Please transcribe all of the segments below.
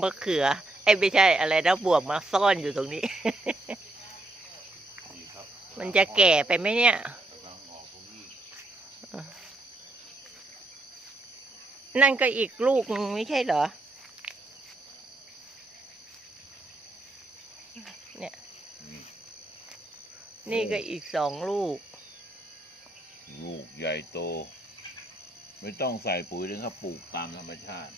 มะเขือ ไอ้ไม่ใช่อะไรนะบวบมาซ่อนอยู่ตรงนี้ มันจะแก่ไปไหมเนี่ย นั่นก็อีกลูกนึงไม่ใช่เหรอ เนี่ย นี่ก็อีกสองลูก ลูกใหญ่โต ไม่ต้องใส่ปุ๋ยเลยครับปลูกตามธรรมชาติ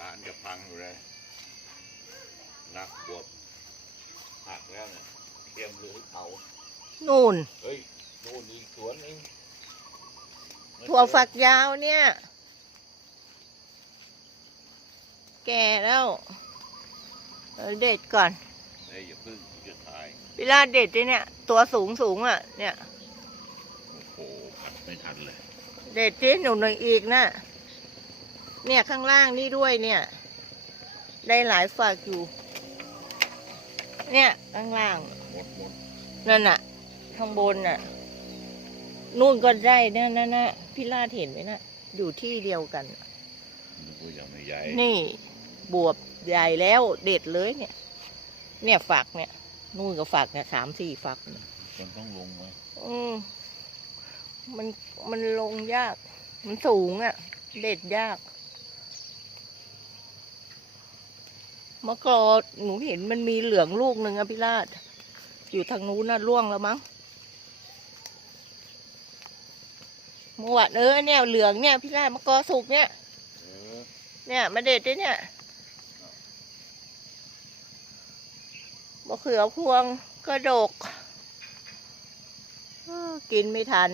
ร้าน จะพังอยู่เลยนักบวบหักแล้วเนี่ยเตรียมรื้อเผานู่น เฮ้ยนู่นอีกสวนนึงถั่วฝักยาวเนี่ย แก่แล้วเออเด็ดก่อนเฮ้ยอย่าเพึ่งจะถ่ายพิลาเด็ดดิเนี่ย ตัวสูงสูงอะ เนี่ย โอ้โหผัดไม่ทันเลย เด็ดดิหนูหน่อยอีกนะเนี่ยข้างล่างนี่ด้วยเนี่ย ได้หลายฝักอยู่ เนี่ยข้างล่าง หมดหมดนั่นน่ะ ข้างบนน่ะ นู่นก็ได้นั่นนั่นน่ะพี่ลาดเห็นไหมน่ะ อยู่ที่เดียวกัน นึกว่ายังไม่ใหญ่นี่บวบใหญ่แล้วเด็ดเลยเนี่ย เนี่ยฝักเนี่ย นู่นก็ฝักเนี่ยสามสี่ฝักเนี่ยมันต้องลงมาอืมมันมันลงยาก มันสูงอะ่ะ เด็ดยาก มะกรอหนูเห็นมันมีเหลืองลูกหนึ่งอะพี่ราช อยู่ทางนู้นน่ะร่วงแล้วมั้งเมื่อวานเออเนี่ยเหลืองเนี่ยพี่ราชมะกอสุกเนี่ย เนี่ยมาเด็ดด้วยเนี่ยมะเขือพวงกระดกกินไม่ทัน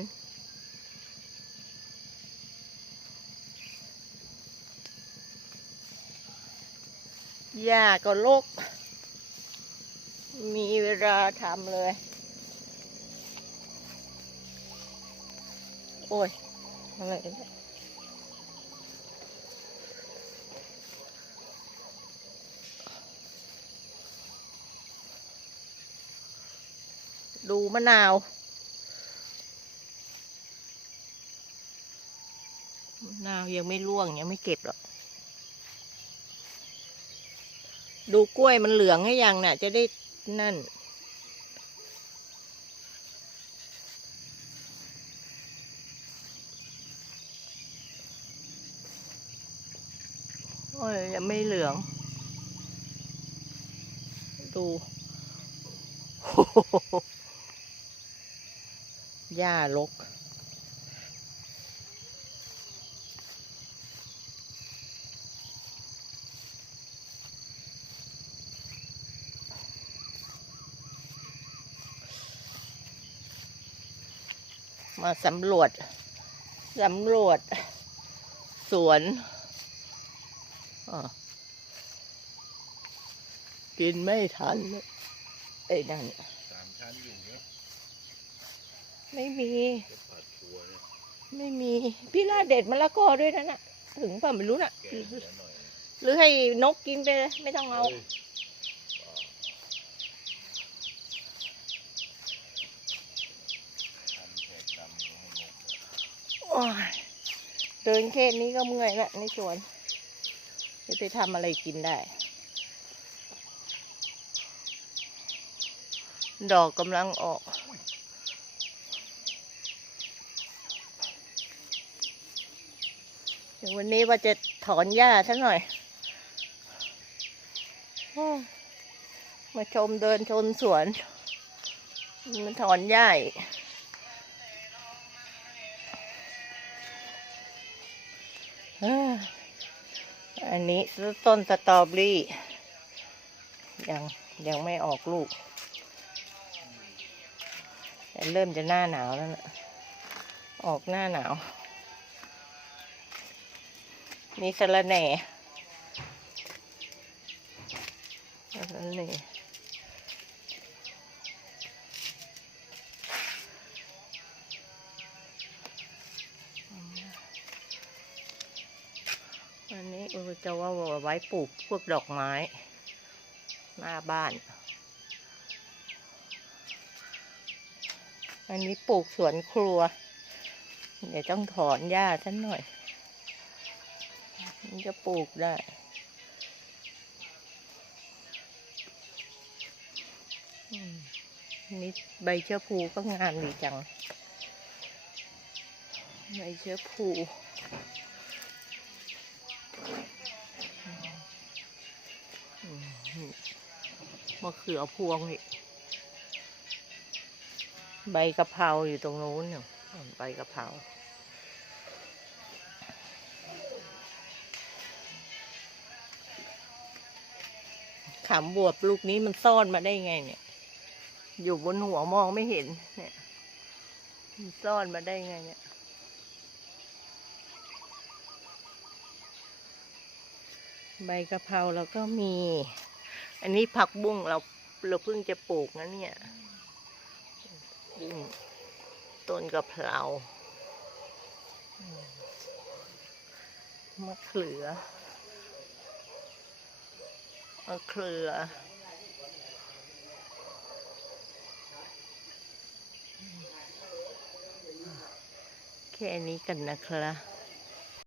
หญ้าก็ลก มีเวลาทำเลย โอ้ย อะไรกันเนี่ยดูมะนาว มะนาวยังไม่ร่วงยังไม่เก็บหรอก ดูกล้วยมันเหลืองให้ยังน่ะ จะได้นั่น โอ้ยยังไม่เหลือง ดูหญ้ารก มาสำรวจสำรวจ สวนอากินไม่ทันเลยไอ้นั่นสามชั้นอยู่เนี่ยไม่มีจะผัดชัวเนี่ยไม่มี พี่ลาเด็ดมะละกอด้วยนะน่ะ ถึงเปล่าไม่รู้น่ะแก่เสียหน่อยหรือให้นกกินไปเลยไม่ต้องเอา เฮ้ยทำแขกดำให้นก โอ้ย เดินแค่นี้ก็เมื่อยละในสวนจะไปทำอะไรกินได้ ดอกกำลังออกวันนี้ว่าจะถอนหญ้าซะหน่อยโอ้ยมาชมเดินชมสวน มันถอนหญ้าอีก อันนี้ต้นสตรอเบอรี่ ยังยังไม่ออกลูก แต่เริ่มจะหน้าหนาวแล้วนะออกหน้าหนาวมีสะระแหน่สะระแหน่ เออจะว่าไว้ปลูกพวกดอกไม้ หน้าบ้าน อันนี้ปลูกสวนครัว เดี๋ยวต้องถอนหญ้าสักหน่อยมันจะปลูกได้ นี่ใบเชื้อพลูก็งามดีจัง ใบเชื้อพ มะเขือพวงอีกใบกะเพราอยู่ตรงนู้นเนี่ยใบกะเพราขามบวบลูกนี้มันซ่อนมาได้ไงเนี่ย อยู่บนหัวมองไม่เห็น เนี่ยมันซ่อนมาได้ไงเนี่ยใบกะเพราเราก็มี อันนี้ผักบุ้งเราเราเพิ่งจะปลูกนะเนี่ยบุ้งต้นกะเพรามะเขือมะเขือแค่นี้กันนะครับ